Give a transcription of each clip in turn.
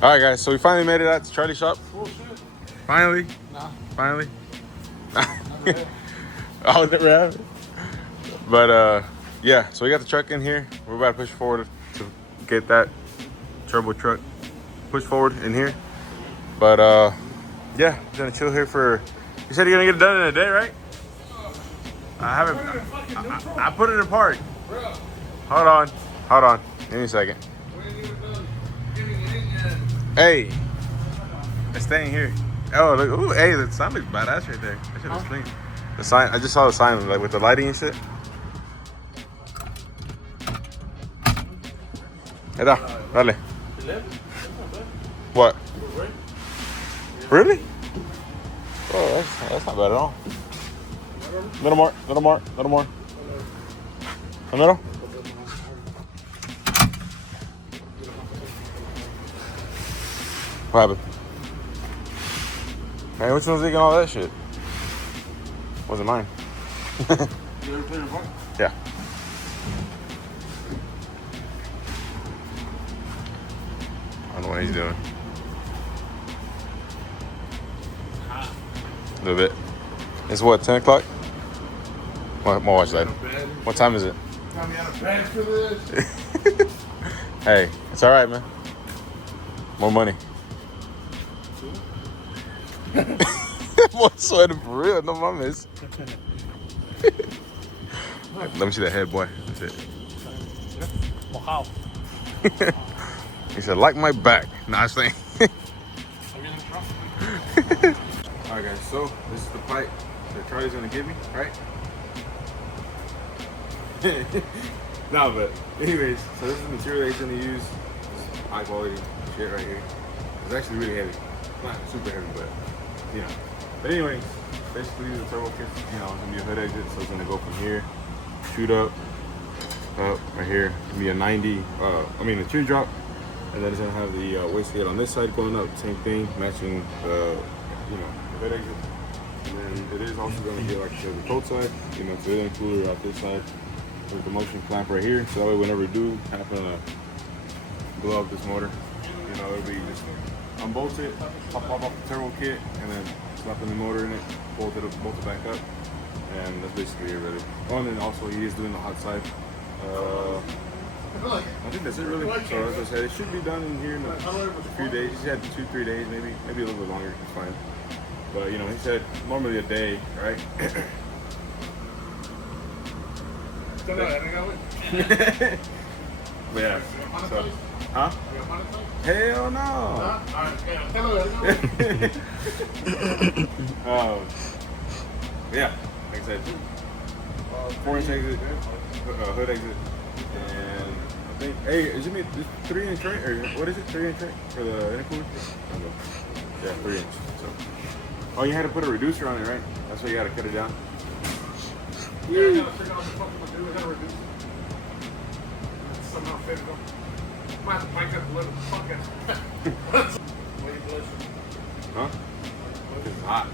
All right, guys. So we finally made it out to Charlie's shop. Oh shit. Finally. Nah. Finally. Never had. Oh, never have. But yeah. So we got the truck in here. We're about to push forward to get that turbo truck pushed forward in here. But yeah, we're gonna chill here for. You said you're gonna get it done in a day, right? I haven't. I put it in park. Bro. Hold on. Give me a second. We ain't even done getting it in yet. Hey, it's staying here. Oh, look! Ooh, hey, the sign looks badass right there. That shit is clean. The sign. I just saw the sign, like with the lighting and shit. Hey, da, dale. 11? What? Right? Really? Oh, that's not bad at all. Little more. A little. What happened? Man, which one's leaking all that shit? Wasn't mine. You ever put it in park? Yeah. I don't know what he's doing. A little bit. It's what, 10 o'clock? My watch died. What time is it? Got me out of bed for this. Hey, it's all right, man. More money. Boy, sweating for real. No mames. Let me see that head, boy. That's it. Mojado. He said, like my back. Nah, I'm saying. Alright, guys. So, this is the pipe that Charlie's gonna give me, right? No, but anyways, so this is the material that he's gonna use. This high quality shit right here. It's actually really heavy. Not super heavy, but you know. But anyways, basically the turbo kit, you know, it's gonna be a hood exit, so it's gonna go from here, shoot up right here. It's gonna be a 90. A teardrop, and then it's gonna have the wastegate on this side going up. Same thing, matching the the hood exit. And then it is also gonna be like I said, the cold side, you know, so it's cooler out this side. With the motion clamp right here, so that way whenever we do happen to blow up this motor, you know, it'll be just unbolt it, pop off the turbo kit, and then slap the new motor in it, bolt it back up, and that's basically it really. Oh, and then also he is doing the hot side. I think that's it really. So as I said, it should be done in here in a few days. He said 2-3 days, maybe a little bit longer. It's fine. But you know, he said normally a day, right? But yeah. So, huh? Hell no. Yeah, like I said, 4-inch exit, hood exit, and I think, hey, is it 3-inch range, or what is it, 3-inch range for the intercooler? I don't know. Yeah, 3-inch. So, oh, you had to put a reducer on it, right? That's why you got to cut it down. Yeah, I gotta figure out what the fuck I'm gonna do. I gotta reduce it. Somehow fit it up. I might have to mic up a little. Fuck it. Why you blushing? Huh? It's hot.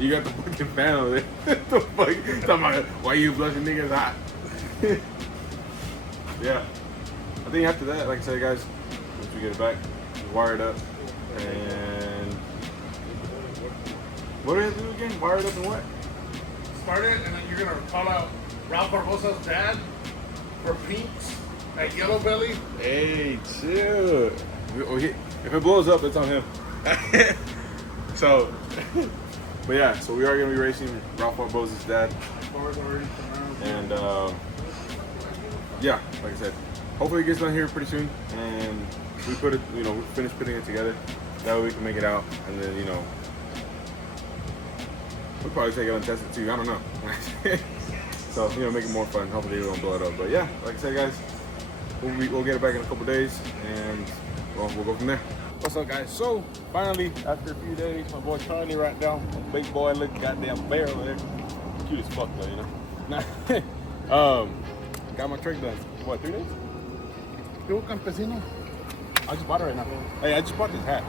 You got the fucking fan over there. What the fuck? Talking about why you blushing, nigga? It's hot. Yeah. I think after that, like I said, guys, once we get it back, wire it up, and what do we have to do again? Wire it up and what? Start it, and then you're gonna call out Ralph Barbosa's dad for Pinks at Yellow Belly. Hey, chill. If it blows up, it's on him. So, but yeah, so we are gonna be racing Ralph Barbosa's dad. And yeah, like I said, hopefully it gets done here pretty soon, and we put it, we finish putting it together. That way we can make it out, and then we'll probably take it and test it too. I don't know. So, make it more fun. Hopefully we don't blow it up. But yeah, like I said, guys, we'll get it back in a couple days, and we'll go from there. What's up, guys? So, finally, after a few days, my boy Charlie right down. Big boy, look, goddamn bear over there. Cute as fuck, though, got my trick done. What, 3 days? Yo, campesino. I just bought it right now. Hey, I just bought this hat.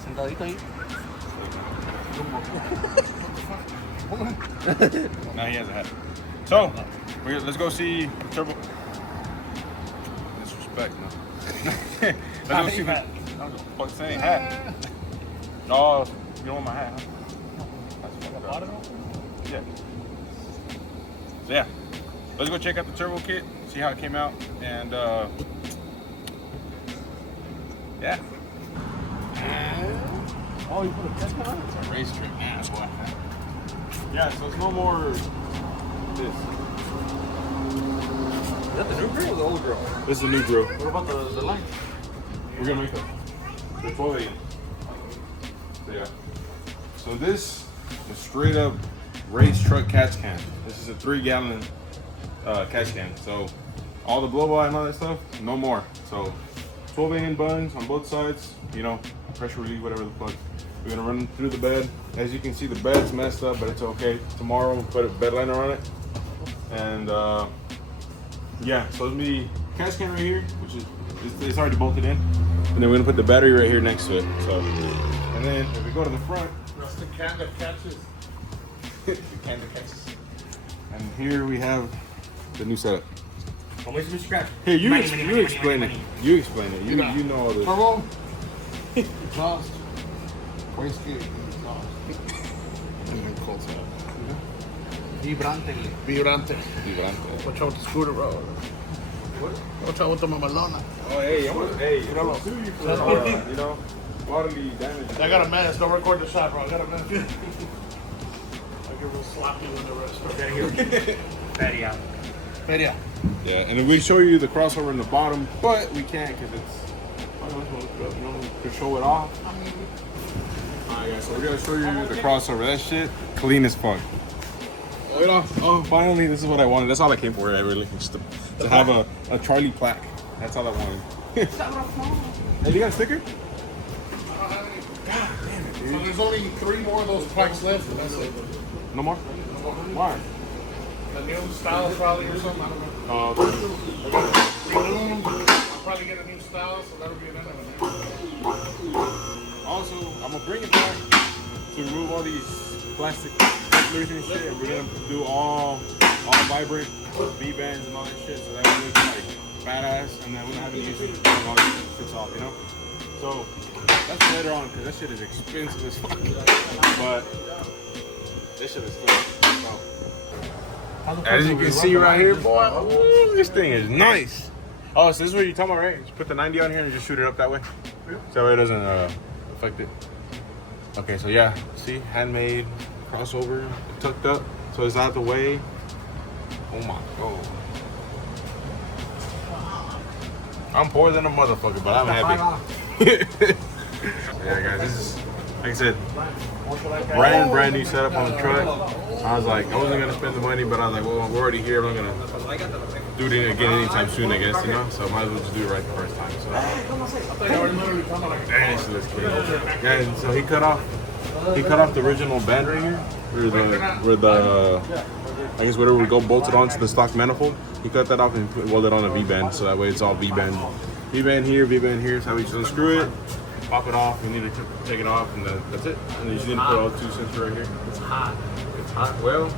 Sentadito ahí. Now he has a hat. So, let's go see Turbo. Disrespect, no? Let's go see that. I don't give a fuck saying hat. Oh, you don't want my hat, huh? Yeah. So yeah, let's go check out the turbo kit, see how it came out, and yeah. Oh, you put a test on it? It's a race trip, man, boy. Yeah, so it's no more this. Is that the new grill or the old grill? This is the new grill. What about the length? We're gonna make the 12 again. So yeah. So this is straight up race truck catch can. This is a 3-gallon catch can. So all the blow by and all that stuff, no more. So 12-in buns on both sides, you know, pressure relief, whatever the fuck. We're gonna run through the bed. As you can see, the bed's messed up, but it's okay. Tomorrow we'll put a bed liner on it. And yeah, so it'll be catch can right here, which is it's already bolted in. And then we're gonna put the battery right here next to it. So, and then if we go to the front, that's the can that catches. the can that catches. And here we have the new setup. Here, you explain it. You explain it. You know all this. Turbo, exhaust, wastegate, exhaust. And then cold setup. Vibrante. Watch out with the scooter, bro. Watch out with the mamalona. Oh, hey, you know, I'll sue you for you know, bodily damage. I got a mess. Don't record the shot, bro. I got a mess. I get real sloppy when the rest. Feria. Yeah, and then we show you the crossover in the bottom, but we can't because it's, you know, to show it off. Alright, guys, so we're gonna show you the crossover. That shit, clean as fuck. Oh, finally, this is what I wanted. That's all I came for, really. Just to have a Charlie plaque. That's all I wanted. Hey, you got a sticker? I don't have any. God damn it, dude. So there's only 3 more of those plaques left, and that's it. No more? Why? The new style probably or something, I don't know. Oh, I'll probably get a new style, so that'll be another one. also, I'm gonna bring it back to remove all these plastic couplers and shit, and we're gonna do all vibrant V-bands and all that shit, so that way we look like badass, and then we don't have any issue with all this shit's off, you know? So, that's later on, because that shit is expensive as fuck. But, this shit is cool. So, as you can see right here, boy, ooh, this thing is nice. Oh, so this is what you're talking about, right? Just put the 90 on here and just shoot it up that way. So that way it doesn't affect it. Okay, so yeah, see, handmade crossover, tucked up, so it's out the way. Oh my god. I'm poor than a motherfucker, but I'm happy. Yeah, guys, this is, like I said, brand new setup on the truck. I was like, I wasn't gonna spend the money, but I was like, well, we're already here. I'm not gonna do it again anytime soon, I guess, you know. So I might as well just do it right the first time. So, damn, this looks clean. Yeah, and so he cut off the original band right here, where the I guess whatever we go bolted onto the stock manifold. He cut that off and welded on a V-band, so that way it's all V-band here. So we just unscrew it, pop it off. We need to take it off, and that's it. And you just need to put all 2 sensors right here. It's hot. It's hot. Well,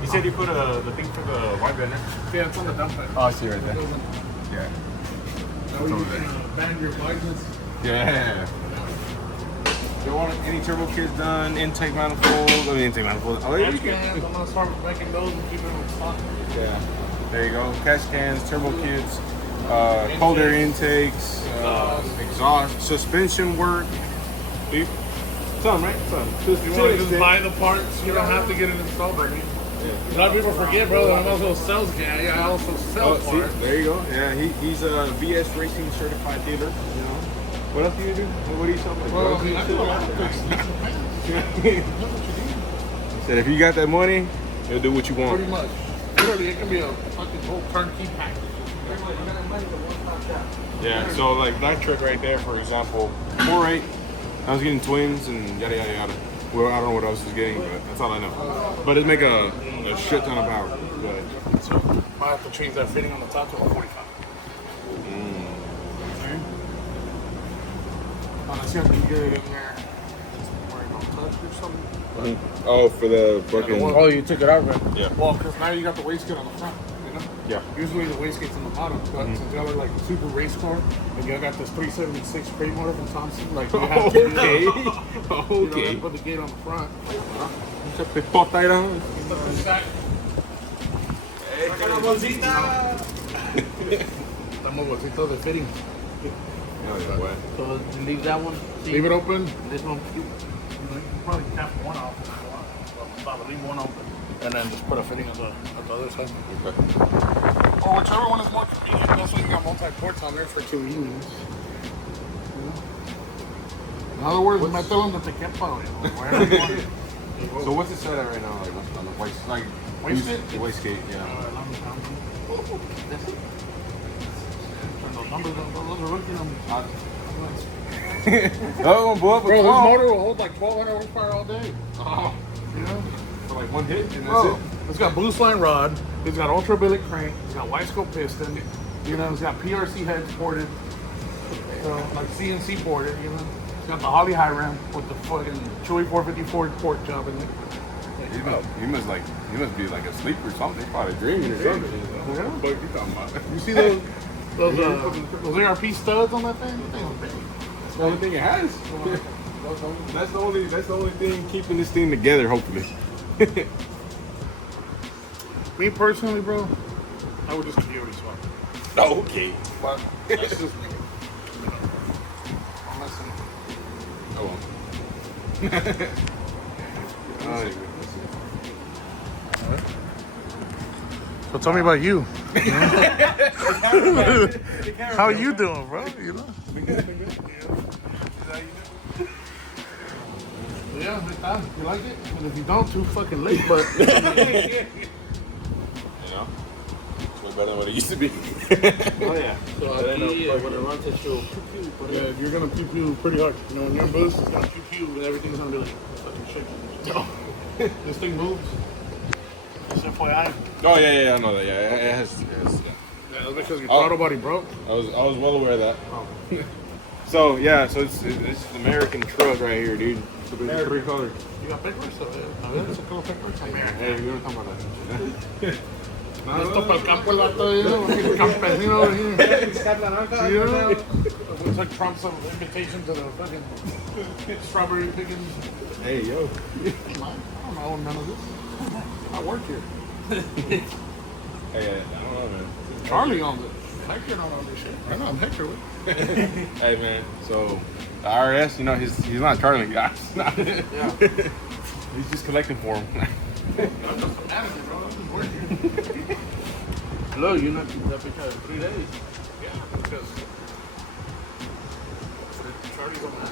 you said you put the thing for the white band there? Yeah, it's on the dump bed. Oh, I see right there. Yeah. Now you can band your license. Yeah. If you want any turbo kits done, intake manifold, intake manifold. Oh, yeah, Catch cans, I'm gonna start making those and keep them in stock. Yeah. There you go. Catch cans, turbo kits, cold air intakes, exhaust, suspension work. Some, right? Some. If you want to just buy the parts, you don't have to get it installed by me. A lot of people forget, bro, I'm also a sales guy. I also sell parts. There you go. Yeah, he's a VS Racing certified dealer, you know. What else do you do? What do you sell? Well, I mean, I do a lot of things. He said if you got that money, he'll do what you want. Pretty much. Literally, it can be a fucking whole turnkey package. Yeah, so like that truck right there, for example, 4.8, I was getting twins and yada yada yada. Well, I don't know what else is getting, but that's all I know. But it make a shit ton of power. But, So, might have to change that fitting on the top to a 45. Unless you have to get it in there. It's wearing no touch or something. Oh, for the fucking. Oh, you took it out, right? Yeah. Well, because now you got the wastegate on the front, you know? Yeah. Usually the wastegate's on the bottom, but since y'all are like super race car, and y'all got this 376 crate motor from Thompson, like you have to Okay. You Okay. know, put the gate on the front. Mucha pepota ahí, ¿no? Estamos bolsitos de fitting. So you leave that one. Leave it open. This one. You can probably cap one off if you want. But leave one open. And then just put a fitting at the other side. Okay. Or whichever one is more convenient. That's why you got multi-ports on there for 2 units. In other words, mételo donde te quepa, wherever you want it. So what's it set at right now? Like on the waist, like Wastegate? The wastegate, yeah. Let me count. Turn those numbers up. Those are looking at them. Oh, boy, Bro, this motor will hold like 1,200 horsepower all day. Oh, You know? for like one hit, and that's Bro, it. it's got boost line rod. It's got ultra billet crank. It's got wide scope piston. You know, it's got PRC heads ported. So, like CNC ported, you know. It's got the Holly high rim with the fucking Chewy 454 port job in it. He must be like asleep or something. He's probably dreaming or something. Yeah. What you talking about? You see those ARP studs on that thing? That thing was big. That's the only thing it has. That's the only thing keeping this thing together, hopefully. Me personally, bro, I would just coyote swap. Oh, okay. But that's just me. Oh well. So tell me about you. How you doing, bro? You know? Yeah, you like it? And if you don't, too fucking late, but You know, it's way better than what it used to be. Oh yeah. So aquí, when it runs, it shows. yeah, you're gonna pew pew pretty hard. You know, when you're in boost, it's gonna pew pew and everything's gonna be like fucking shaking. This thing moves. Just FYI. Oh yeah, I know that. Yeah, it has. Yeah, that's because your Oh. throttle body broke. I was well aware of that. Oh. So yeah, so it's an American truck right here, dude. So there's 3 colors. You got papers? So, it's a cool paper. Hey, we don't talk about that. Esto para el campo el vato, you know, campesino over here. You know? It's like Trump's invitation to the fucking strawberry picking. Hey, yo. I don't know none of this. I work here. Hey, I don't know, man. Charlie owns it. Hector don't own this shit. I know I'm Hector with. Hey, man. So the IRS, you know, he's not charging guys. Yeah. He's just collecting for him. I'm just a manager, bro. I'm just working. Look, you're not keeping that picture in 3 days. Yeah, because Charlie's on that.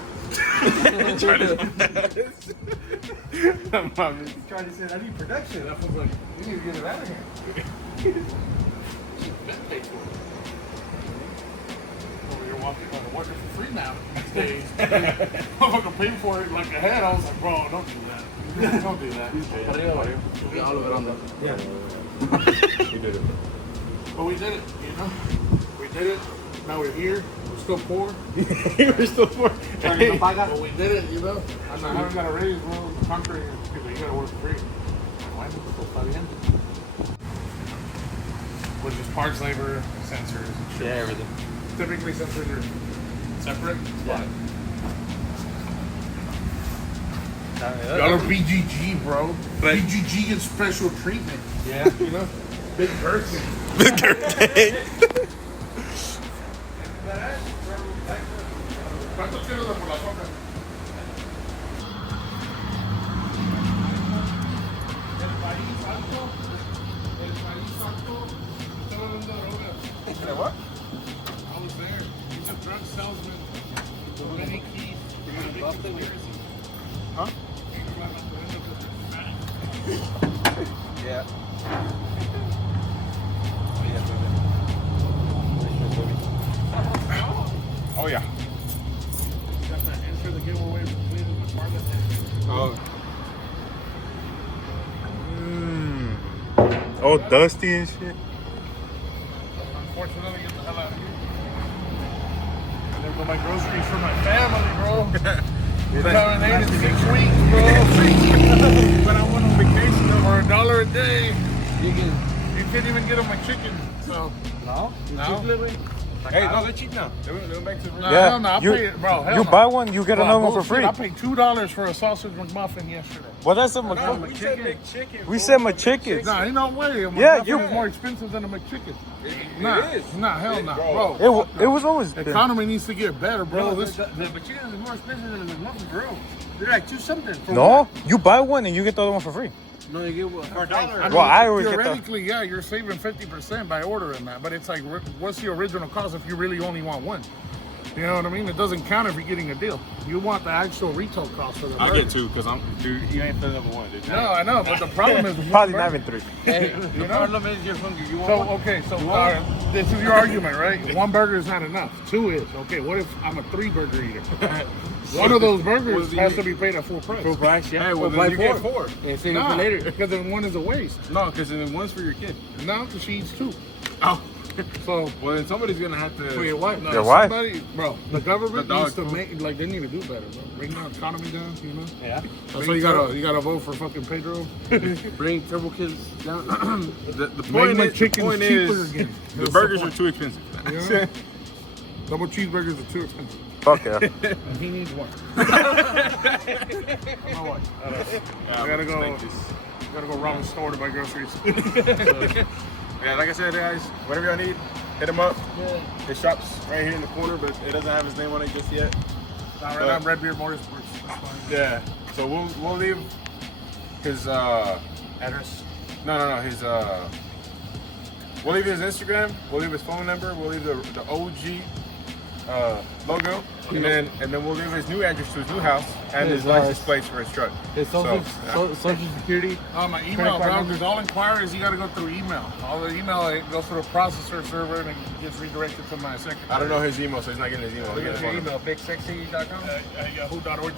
Charlie said, I need production. That was like, you need to get it out of here. That paid for it. Oh, you're working for free now these days. Motherfucker paid for it like ahead. I was like, bro, don't do that. Don't do that. Yeah, all of it on there. Yeah. He did it. But we did it, you know? We did it. Now we're here. We're still poor. We're still poor. But we did it, you know? I haven't got a raise, bro. The country, people, you gotta work free. Why not people study in? Which is parts, labor, sensors, and shit. Yeah, everything. Typically, sensors are separate. Yeah. Y'all are BGG, bro. BGG gets special treatment. Yeah. You know? Big person. ¿Cuántos kilos de por la sombra? El país alto. El país alto. Estaba hablando de drogas. What? I was there. He's a drug salesman. With many keys. You're gonna love the Huh? Yeah. Oh yeah. Got that enter the giveaway between the department. Oh. Oh, dusty and shit. Unfortunately, get the hell out of here. I never go buy groceries for my family, bro. We're coming in 6 weeks, bro. When I went on vacation for $1 a day, you can't even get on my chicken. güey. Hey, no, they're cheap now. They went back to the Nah, Yeah, hell no, I you- paid, bro. Hell You no. buy one, you get Bro, another one for bullshit. free. I paid $2 for a sausage McMuffin yesterday. Well, that's a No, McChicken. we said McChicken. We said McChicken. Nah, ain't no way. A Yeah, McMuffin you- is more expensive than a McChicken. It Nah, is. nah, hell no, Bro. bro. It was always The been. economy needs to get better, bro. Bro, This, the chicken is more expensive than the McMuffin, bro. They're like 2 something. For No, what? you buy one and you get the other one for free. No, you get what? For $1. I mean, Well, I always get the- theoretically, yeah, you're saving 50% by ordering that, but it's like, what's the original cost if you really only want one? You know what I mean? It doesn't count if you're getting a deal. You want the actual retail cost for the I burger. get 2 because you ain't filling up with one, dude. No, I know, but the problem is one Probably burger. not even 3. Hey, You the know? problem is you're hungry. You want So, one? okay, so this is your argument, right? One burger is not enough. 2 is. Okay, what if I'm a 3-burger eater? One of those burgers has to be paid at full price. Full price, yeah. Hey, well, Or then buy you get 4. And save it Nah, for later. because then one is a waste. No, because then one's for your kid. No, because she eats 2. Oh. So, Well, then somebody's going to have to... For your wife. no, Your wife? somebody, bro, the government The dog needs to food. make, like, they need to do better, bro. Bring the economy down, you know? Yeah. So you gotta vote for fucking Pedro. Bring Turbo Kids down. The Make point my is, chickens cheaper again. the That's burgers the are point. too expensive. Yeah. Double cheeseburgers are too expensive. Fuck yeah. And he needs one. My wife. I gotta go around the store to buy groceries. Yeah, like I said, guys, whatever y'all need, hit him up. His shop's right here in the corner, but it doesn't have his name on it just yet. All right, I'm Red Beard Motorsports. That's fine. Yeah. So we'll leave his Address. no his we'll leave his Instagram, we'll leave his phone number, we'll leave the OG logo, and then we'll leave his new address to his new house and his license plates for his truck. His social security. My email, bro, because all inquiries, you got to go through email. All the email, it goes through a processor server and it gets redirected to my secretary. I don't know his email, so he's not getting his email. He'll get his phone number. bigsexy.com. Yahoo.org.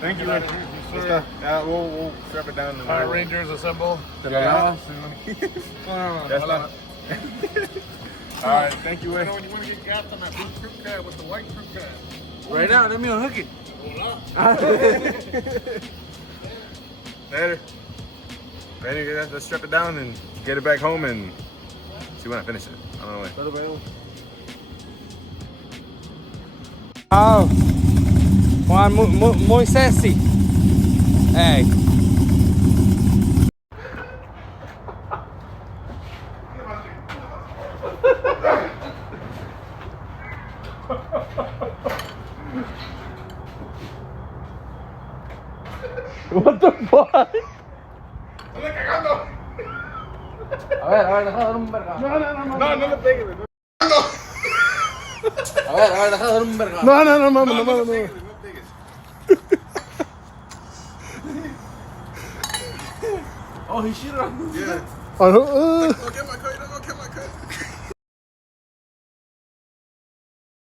Thank you, Get Rick. out of here. Let's Yes, go. We'll strap it down. Power Rangers assemble. Yeah. That's That's not. All right, thank you, You Rick. know when you want to get gapped on that blue crew cab with the white crew cab. Right now, let me unhook it. Later. Ready? Let's strap it down and get it back home and see when I finish it. I don't know. Oh, Juan, muy sexy. Hey. What the fuck? A ver, deja dar un vergazo. No le pegues. A ver, deja dar un vergazo. No. No le pegues. Oh, he shit on me. Yeah. Oh, Look at my